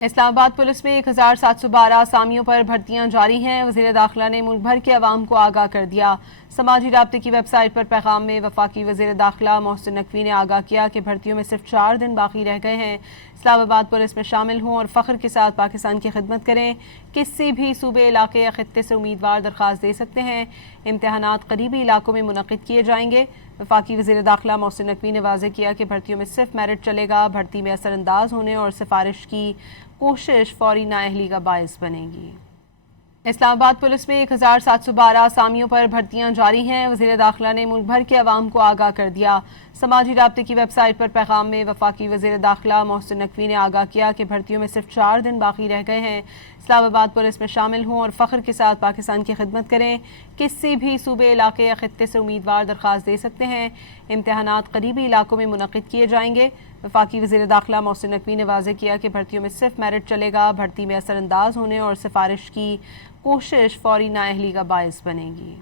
اسلام آباد پولیس میں 1712 آسامیوں پر بھرتیاں جاری ہیں۔ وزیر داخلہ نے ملک بھر کے عوام کو آگاہ کر دیا۔ سماجی رابطے کی ویب سائٹ پر پیغام میں وفاقی وزیر داخلہ محسن نقوی نے آگاہ کیا کہ بھرتیوں میں صرف 4 دن باقی رہ گئے ہیں۔ اسلام آباد پولیس میں شامل ہوں اور فخر کے ساتھ پاکستان کی خدمت کریں۔ کسی بھی صوبے، علاقے یا خطے سے امیدوار درخواست دے سکتے ہیں۔ امتحانات قریبی علاقوں میں منعقد کیے جائیں گے۔ وفاقی وزیر داخلہ محسن نقوی نے واضح کیا کہ بھرتیوں میں صرف میرٹ چلے گا۔ بھرتی میں اثر انداز ہونے اور سفارش کی کوشش فوری نااہلی کا باعث بنے گی۔ اسلام آباد پولیس میں 1712 آسامیوں پر بھرتیاں جاری ہیں۔ وزیر داخلہ نے ملک بھر کے عوام کو آگاہ کر دیا۔ سماجی رابطے کی ویب سائٹ پر پیغام میں وفاقی وزیر داخلہ محسن نقوی نے آگاہ کیا کہ بھرتیوں میں صرف 4 دن باقی رہ گئے ہیں۔ اسلام آباد پولیس میں شامل ہوں اور فخر کے ساتھ پاکستان کی خدمت کریں۔ کسی بھی صوبے، علاقے یا خطے سے امیدوار درخواست دے سکتے ہیں۔ امتحانات قریبی علاقوں میں منعقد کیے جائیں گے۔ وفاقی وزیر داخلہ محسن نقوی نے واضح کیا کہ بھرتیوں میں صرف میرٹ چلے گا۔ بھرتی میں اثر انداز ہونے اور سفارش کی کوشش فوری نااہلی کا باعث بنے گی۔